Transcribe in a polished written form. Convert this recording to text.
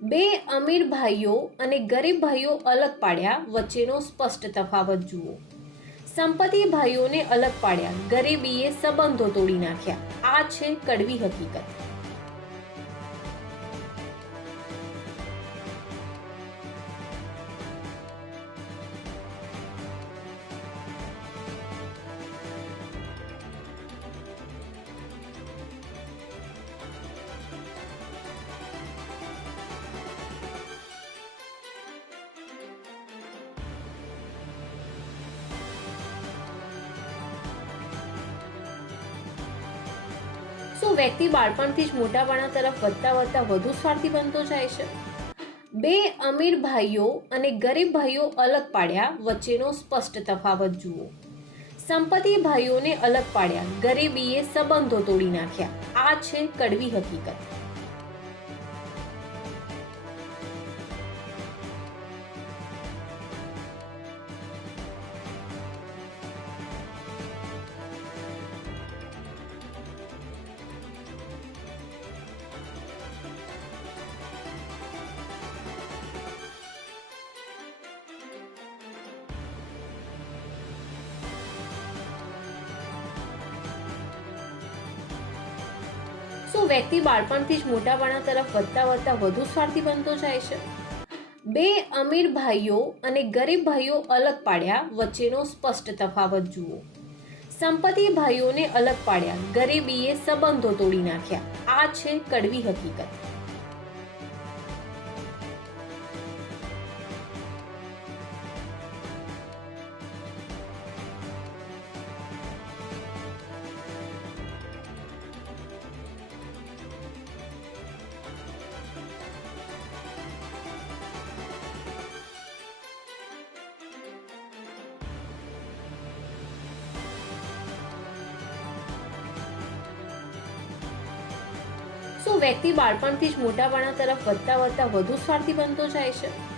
બે અમીર ભાઈઓ અને ગરીબ ભાઈઓ અલગ પાડ્યા, વચ્ચેનો સ્પષ્ટ તફાવત જુઓ. સંપત્તિ ભાઈઓને અલગ પાડ્યા, ગરીબીએ સંબંધો તોડી નાખ્યા. આ છે કડવી હકીકત. શું વ્યક્તિ બાળપણથી જ મોટાપણા તરફ વધતા વધતા વધુ સ્વાર્થી બનતો જાય છે? બે અમીર ભાઈઓ અને ગરીબ ભાઈઓ અલગ પાડ્યા, વચ્ચેનો સ્પષ્ટ તફાવત જુઓ. સંપત્તિ ભાઈઓને અલગ પાડ્યા, ગરીબીએ સંબંધો તોડી નાખ્યા. આ છે કડવી હકીકત. શું વ્યક્તિ બાળપણથી જ મોટાપણા તરફ વધતા વધતા વધુ સ્વાર્થી બનતો જાય છે? બે અમીર ભાઈઓ અને ગરીબ ભાઈઓ અલગ પાડ્યા, વચ્ચેનો સ્પષ્ટ તફાવત જુઓ. સંપત્તિ ભાઈઓને અલગ પાડ્યા, ગરીબીએ સંબંધો તોડી નાખ્યા. આ છે કડવી હકીકત. શું વ્યક્તિ બાળપણથી જ મોટાપણા તરફ વધતા વધતા વધુ સ્વાર્થી બનતો જાય છે?